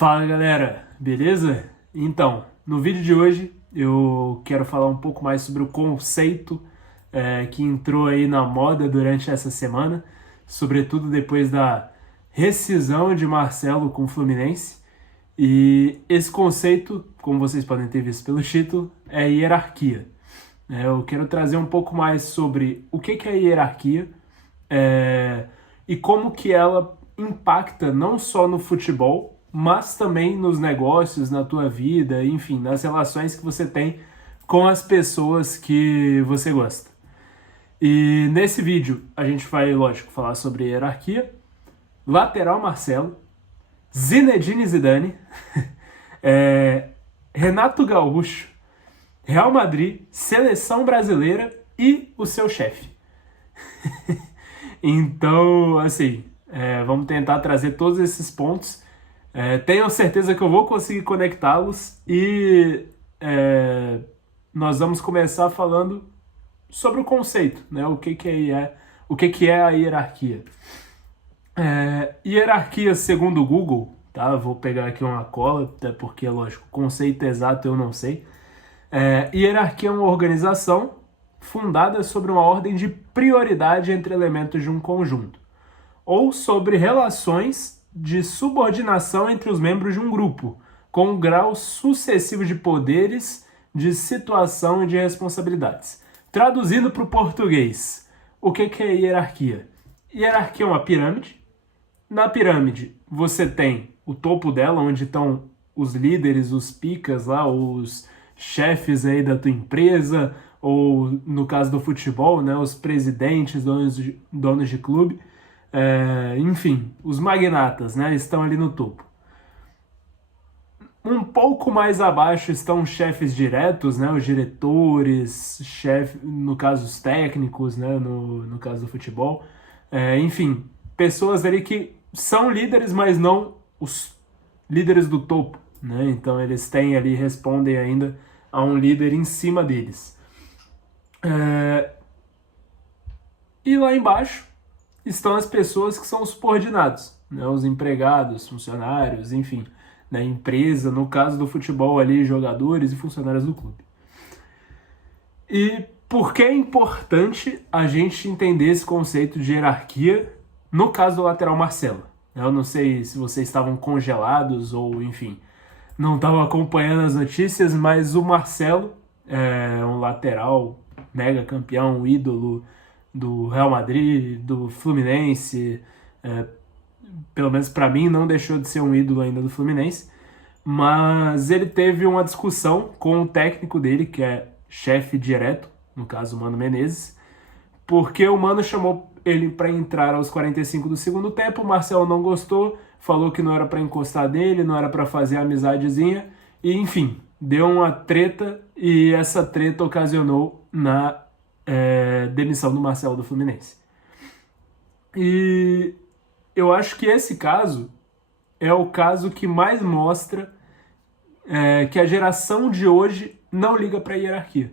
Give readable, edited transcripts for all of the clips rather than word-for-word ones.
Fala galera, beleza? Então, no vídeo de hoje eu quero falar um pouco mais sobre o conceito que entrou aí na moda durante essa semana, sobretudo depois da rescisão de Marcelo com o Fluminense. E esse conceito, como vocês podem ter visto pelo título, é hierarquia. Eu quero trazer um pouco mais sobre o que é hierarquia e como que ela impacta não só no futebol, mas também nos negócios, na tua vida, enfim, nas relações que você tem com as pessoas que você gosta. E nesse vídeo a gente vai, lógico, falar sobre hierarquia, lateral Marcelo, Zinedine Zidane, Renato Gaúcho, Real Madrid, seleção brasileira e o seu chefe. Então, assim, vamos tentar trazer todos esses pontos. Tenho certeza que eu vou conseguir conectá-los e nós vamos começar falando sobre o conceito, né? O que é a hierarquia. Hierarquia, segundo o Google, tá? Vou pegar aqui uma cola, até porque, lógico, o conceito exato eu não sei. Hierarquia é uma organização fundada sobre uma ordem de prioridade entre elementos de um conjunto, ou sobre relações de subordinação entre os membros de um grupo, com graus sucessivos de poderes, de situação e de responsabilidades. Traduzindo para o português, o que é hierarquia? Hierarquia é uma pirâmide. Na pirâmide, você tem o topo dela, onde estão os líderes, os picas lá, os chefes aí da tua empresa, ou no caso do futebol, né, os presidentes, donos de clube. Enfim, os magnatas, né, estão ali no topo. Um pouco mais abaixo estão os chefes diretos, né, os diretores, no caso os técnicos, né, no caso do futebol. Enfim, pessoas ali que são líderes, mas não os líderes do topo, né? Então eles têm ali, respondem ainda a um líder em cima deles. E lá embaixo estão as pessoas que são os subordinados, né? Os empregados, funcionários, enfim, na empresa, no caso do futebol ali, jogadores e funcionários do clube. E por que é importante a gente entender esse conceito de hierarquia no caso do lateral Marcelo? Eu não sei se vocês estavam congelados ou, enfim, não estavam acompanhando as notícias, mas o Marcelo é um lateral mega campeão, ídolo do Real Madrid, do Fluminense, pelo menos para mim não deixou de ser um ídolo ainda do Fluminense, mas ele teve uma discussão com o técnico dele, que é chefe direto, no caso o Mano Menezes, porque o Mano chamou ele para entrar aos 45 do segundo tempo, o Marcelo não gostou, falou que não era para encostar dele, não era para fazer amizadezinha, e enfim, deu uma treta, e essa treta ocasionou na demissão do Marcelo do Fluminense. E eu acho que esse caso é o caso que mais mostra que a geração de hoje não liga para a hierarquia.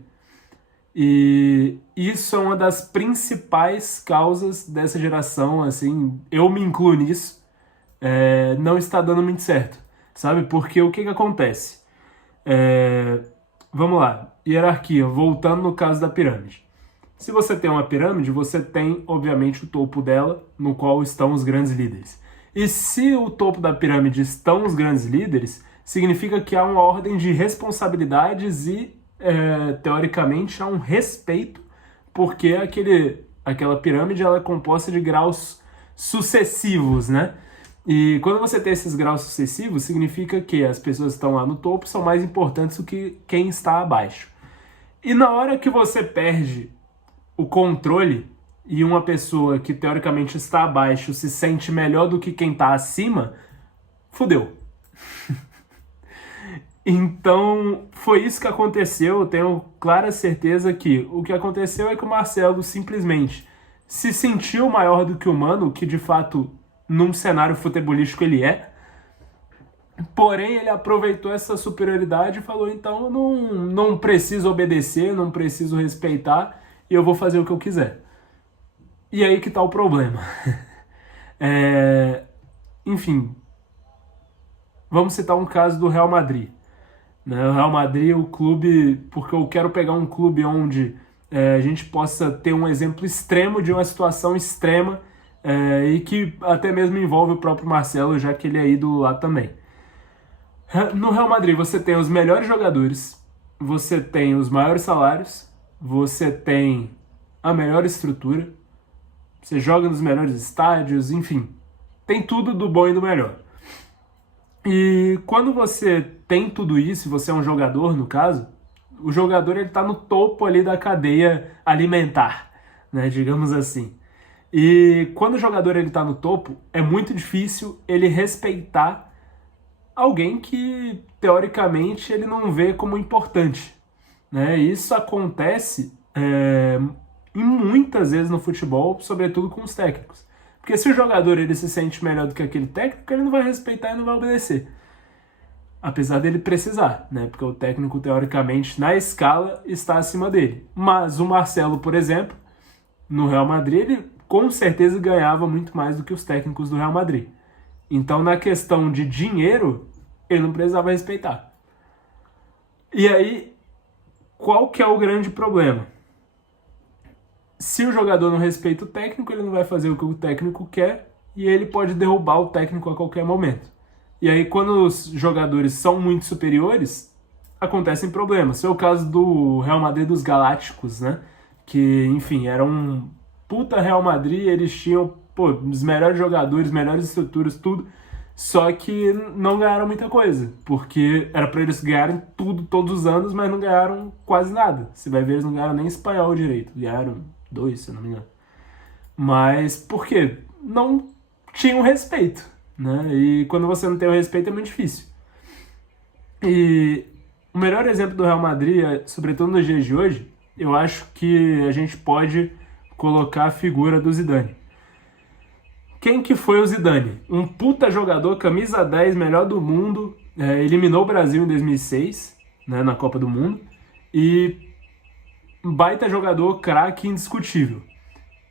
E isso é uma das principais causas dessa geração, assim, eu me incluo nisso, não está dando muito certo, sabe? Porque o que acontece? Vamos lá, hierarquia, voltando no caso da pirâmide. Se você tem uma pirâmide, você tem, obviamente, o topo dela, no qual estão os grandes líderes. E se o topo da pirâmide estão os grandes líderes, significa que há uma ordem de responsabilidades e, teoricamente, há um respeito, porque aquela pirâmide ela é composta de graus sucessivos, né? E quando você tem esses graus sucessivos, significa que as pessoas que estão lá no topo são mais importantes do que quem está abaixo. E na hora que você perde o controle e uma pessoa que teoricamente está abaixo se sente melhor do que quem está acima, fudeu. Então, foi isso que aconteceu. Eu tenho clara certeza que o que aconteceu é que o Marcelo simplesmente se sentiu maior do que o Mano, que de fato, num cenário futebolístico ele é. Porém, ele aproveitou essa superioridade e falou, então eu não preciso obedecer, não preciso respeitar, e eu vou fazer o que eu quiser. E aí que tá o problema. Enfim, Vamos citar um caso do Real Madrid. Né? O Real Madrid, o clube, porque eu quero pegar um clube onde a gente possa ter um exemplo extremo de uma situação extrema e que até mesmo envolve o próprio Marcelo, já que ele é ídolo lá também. No Real Madrid você tem os melhores jogadores, você tem os maiores salários, você tem a melhor estrutura, você joga nos melhores estádios, enfim, tem tudo do bom e do melhor. E quando você tem tudo isso, você é um jogador, no caso, o jogador ele está no topo ali da cadeia alimentar, né, digamos assim. E quando o jogador ele está no topo, é muito difícil ele respeitar alguém que, teoricamente, ele não vê como importante. Né? Isso acontece e muitas vezes no futebol, sobretudo com os técnicos. Porque se o jogador ele se sente melhor do que aquele técnico, ele não vai respeitar e não vai obedecer. Apesar dele precisar, né? Porque o técnico, teoricamente, na escala, está acima dele. Mas o Marcelo, por exemplo, no Real Madrid, ele com certeza ganhava muito mais do que os técnicos do Real Madrid. Então, na questão de dinheiro, ele não precisava respeitar. E aí, qual que é o grande problema? Se o jogador não respeita o técnico, ele não vai fazer o que o técnico quer e ele pode derrubar o técnico a qualquer momento. E aí, quando os jogadores são muito superiores, acontecem problemas. Foi o caso do Real Madrid dos Galácticos, né? Que, enfim, era um puta Real Madrid, eles tinham os melhores jogadores, melhores estruturas, tudo, só que não ganharam muita coisa, porque era para eles ganharem tudo todos os anos, mas não ganharam quase nada. Você vai ver, eles não ganharam nem espanhol direito, ganharam 2, se eu não me engano. Mas por quê? Não tinham respeito, né? E quando você não tem o respeito é muito difícil. E o melhor exemplo do Real Madrid, sobretudo nos dias de hoje, eu acho que a gente pode colocar a figura do Zidane. Quem que foi o Zidane? Um puta jogador, camisa 10, melhor do mundo, eliminou o Brasil em 2006, né, na Copa do Mundo, e um baita jogador, craque indiscutível.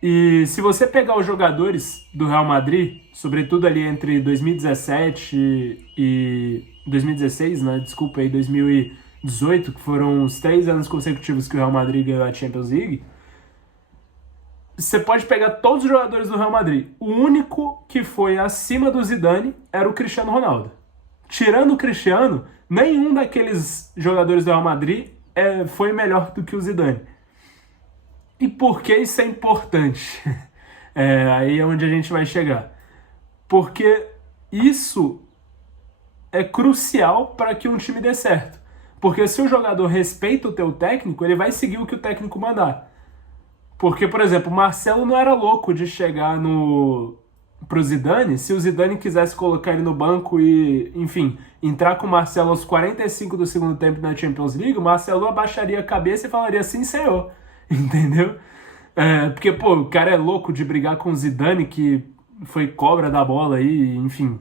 E se você pegar os jogadores do Real Madrid, sobretudo ali entre 2017 e 2016, né, desculpa aí, 2018, que foram os 3 anos consecutivos que o Real Madrid ganhou a Champions League, você pode pegar todos os jogadores do Real Madrid. O único que foi acima do Zidane era o Cristiano Ronaldo. Tirando o Cristiano, nenhum daqueles jogadores do Real Madrid foi melhor do que o Zidane. E por que isso é importante? Aí é onde a gente vai chegar. Porque isso é crucial para que um time dê certo. Porque se o jogador respeita o teu técnico, ele vai seguir o que o técnico mandar. Porque, por exemplo, o Marcelo não era louco de chegar pro Zidane se o Zidane quisesse colocar ele no banco e, enfim, entrar com o Marcelo aos 45 do segundo tempo na Champions League, o Marcelo abaixaria a cabeça e falaria sim, senhor. Entendeu? Porque, o cara é louco de brigar com o Zidane, que foi cobra da bola aí, enfim,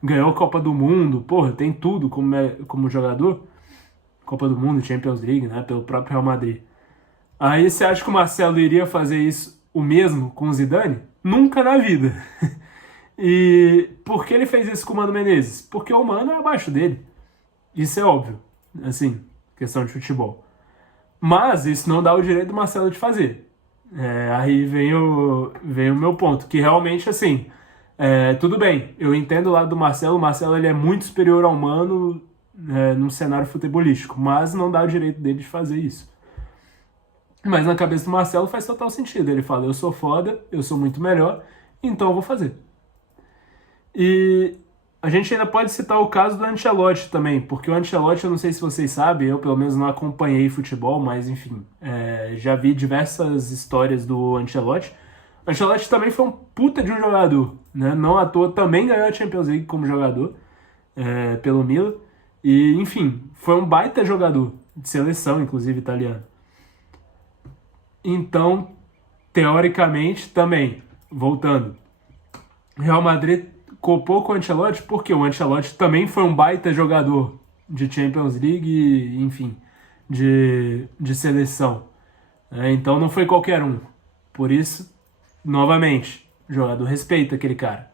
ganhou a Copa do Mundo, tem tudo como jogador. Copa do Mundo, Champions League, né, pelo próprio Real Madrid. Aí você acha que o Marcelo iria fazer isso o mesmo com o Zidane? Nunca na vida. E por que ele fez isso com o Mano Menezes? Porque o Mano é abaixo dele. Isso é óbvio, assim, questão de futebol. Mas isso não dá o direito do Marcelo de fazer. Aí vem o meu ponto, que realmente, assim, tudo bem, eu entendo o lado do Marcelo, o Marcelo ele é muito superior ao Mano num cenário futebolístico, mas não dá o direito dele de fazer isso. Mas na cabeça do Marcelo faz total sentido. Ele fala, eu sou foda, eu sou muito melhor, então eu vou fazer. E a gente ainda pode citar o caso do Ancelotti também, porque o Ancelotti, eu não sei se vocês sabem, eu pelo menos não acompanhei futebol, mas enfim, já vi diversas histórias do Ancelotti. O Ancelotti também foi um puta de um jogador, né? Não à toa também ganhou a Champions League como jogador, pelo Milan. E enfim, foi um baita jogador, de seleção inclusive italiano. Então, teoricamente, também, voltando, Real Madrid copou com o Ancelotti porque o Ancelotti também foi um baita jogador de Champions League e, enfim, de seleção. Então não foi qualquer um. Por isso, novamente, o jogador respeita aquele cara.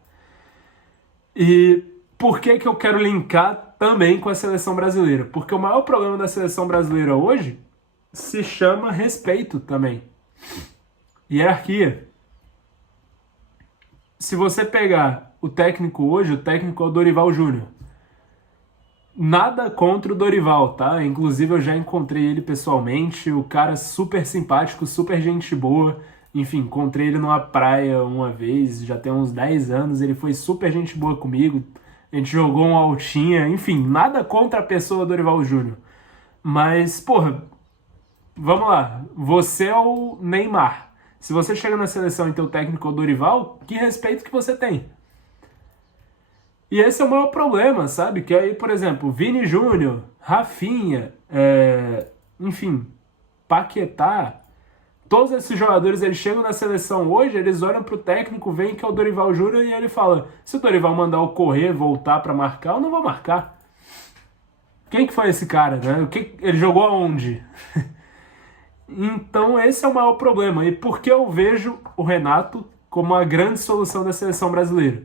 E por que eu quero linkar também com a seleção brasileira? Porque o maior problema da seleção brasileira hoje se chama respeito também. Hierarquia. Se você pegar o técnico hoje, o técnico é o Dorival Júnior. Nada contra o Dorival, tá? Inclusive eu já encontrei ele pessoalmente, o cara super simpático, super gente boa. Enfim, encontrei ele numa praia uma vez, já tem uns 10 anos, ele foi super gente boa comigo. A gente jogou um altinha, enfim, nada contra a pessoa Dorival Júnior. Mas, porra, vamos lá, você é o Neymar. Se você chega na seleção e teu técnico é o Dorival, que respeito que você tem? E esse é o maior problema, sabe? Que aí, por exemplo, Vini Júnior, Rafinha, enfim, Paquetá, todos esses jogadores, eles chegam na seleção hoje, eles olham pro técnico, veem que é o Dorival Júnior e ele fala, se o Dorival mandar eu correr, voltar pra marcar, eu não vou marcar. Quem que foi esse cara, né? Ele jogou aonde? Então esse é o maior problema. E por que eu vejo o Renato como a grande solução da seleção brasileira?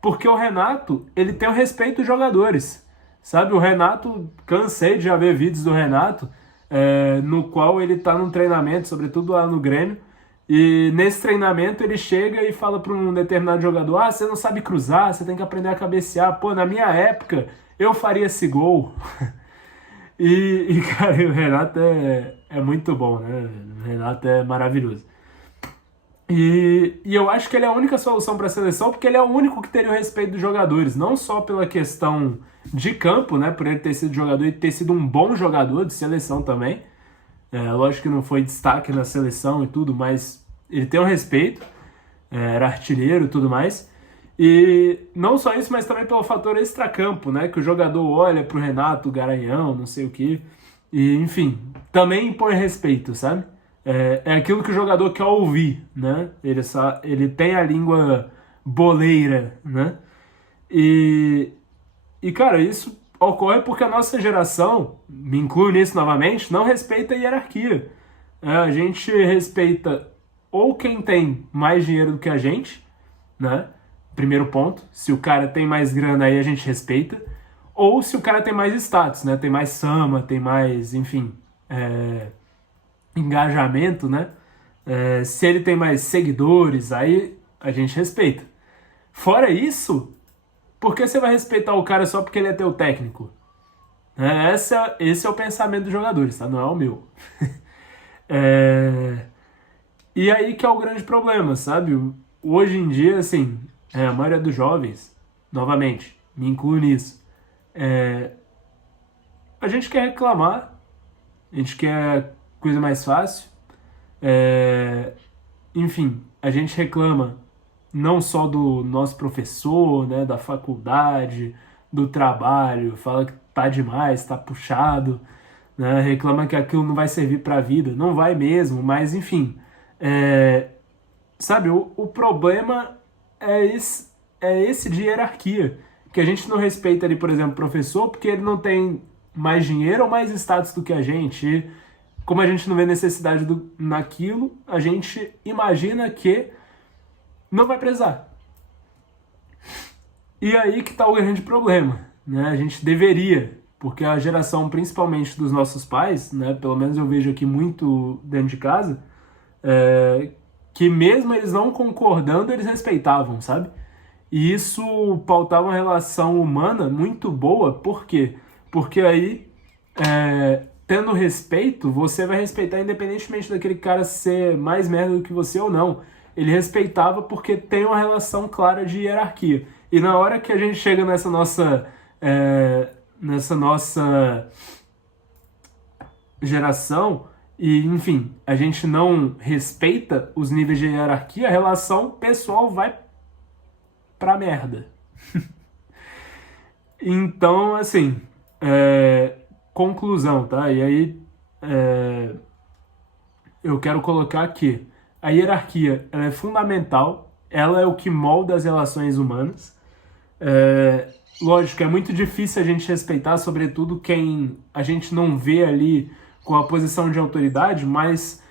Porque o Renato, ele tem o respeito dos jogadores. Sabe, o Renato, cansei de já ver vídeos do Renato, no qual ele tá num treinamento, sobretudo lá no Grêmio, e nesse treinamento ele chega e fala para um determinado jogador, você não sabe cruzar, você tem que aprender a cabecear. Pô, na minha época, eu faria esse gol. Cara, o Renato é muito bom, né? O Renato é maravilhoso. E eu acho que ele é a única solução para a seleção, porque ele é o único que teria o respeito dos jogadores, não só pela questão de campo, né? Por ele ter sido jogador e ter sido um bom jogador de seleção também. Lógico que não foi destaque na seleção e tudo, mas ele tem um respeito, era artilheiro e tudo mais. E não só isso, mas também pelo fator extracampo, né? Que o jogador olha pro Renato, Garanhão, não sei o quê. E, enfim, também impõe respeito, sabe? É aquilo que o jogador quer ouvir, né? Ele tem a língua boleira, né? E, cara, isso ocorre porque a nossa geração, me incluo nisso novamente, não respeita a hierarquia. A gente respeita ou quem tem mais dinheiro do que a gente, né? Primeiro ponto, se o cara tem mais grana aí a gente respeita, ou se o cara tem mais status, né? Tem mais fama, tem mais, enfim, engajamento, né? Se ele tem mais seguidores, aí a gente respeita. Fora isso, por que você vai respeitar o cara só porque ele é teu técnico? Esse é o pensamento dos jogadores, tá? Não é o meu. E aí que é o grande problema, sabe? Hoje em dia, assim, a maioria dos jovens, novamente, me incluo nisso, a gente quer reclamar, a gente quer coisa mais fácil, enfim, a gente reclama não só do nosso professor, né, da faculdade, do trabalho, fala que tá demais, tá puxado, né, reclama que aquilo não vai servir pra vida, não vai mesmo, mas enfim, sabe, o problema é esse de hierarquia, que a gente não respeita ali, por exemplo, o professor, porque ele não tem mais dinheiro ou mais status do que a gente. E como a gente não vê necessidade naquilo, a gente imagina que não vai precisar. E aí que tá o grande problema, né? A gente deveria, porque a geração, principalmente dos nossos pais, né, pelo menos eu vejo aqui muito dentro de casa, que mesmo eles não concordando, eles respeitavam, sabe? E isso pautava uma relação humana muito boa, por quê? Porque aí, tendo respeito, você vai respeitar independentemente daquele cara ser mais merda do que você ou não. Ele respeitava porque tem uma relação clara de hierarquia. E na hora que a gente chega nessa nossa geração, e, enfim, a gente não respeita os níveis de hierarquia, a relação pessoal vai pra merda. Então, assim, conclusão, tá? E aí, eu quero colocar aqui, a hierarquia, ela é fundamental, ela é o que molda as relações humanas. Lógico, é muito difícil a gente respeitar, sobretudo quem a gente não vê ali com a posição de autoridade, mas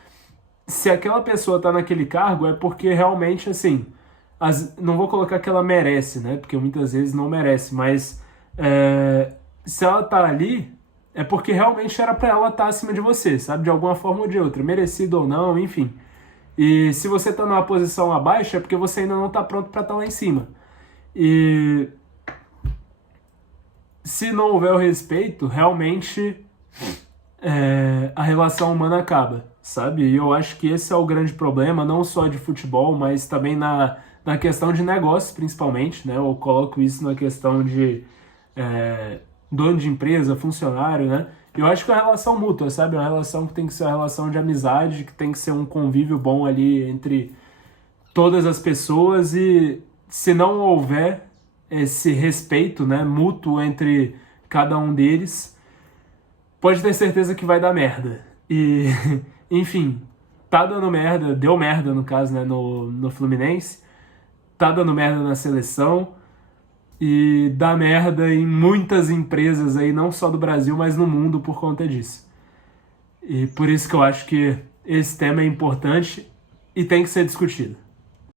se aquela pessoa está naquele cargo é porque realmente, assim, não vou colocar que ela merece, né? Porque muitas vezes não merece, mas se ela tá ali, é porque realmente era pra ela estar acima de você, sabe? De alguma forma ou de outra, merecido ou não, enfim. E se você tá numa posição abaixo, é porque você ainda não tá pronto pra estar lá em cima. E se não houver o respeito, realmente a relação humana acaba, sabe? E eu acho que esse é o grande problema, não só de futebol, mas também na questão de negócios, principalmente, né? Eu coloco isso na questão de dono de empresa, funcionário, né? Eu acho que é uma relação mútua, sabe? É uma relação que tem que ser uma relação de amizade, que tem que ser um convívio bom ali entre todas as pessoas, e se não houver esse respeito, né, mútuo entre cada um deles, pode ter certeza que vai dar merda. E, enfim, tá dando merda, deu merda no caso, né, no Fluminense, tá dando merda na seleção, e dá merda em muitas empresas aí, não só do Brasil, mas no mundo por conta disso. E por isso que eu acho que esse tema é importante e tem que ser discutido.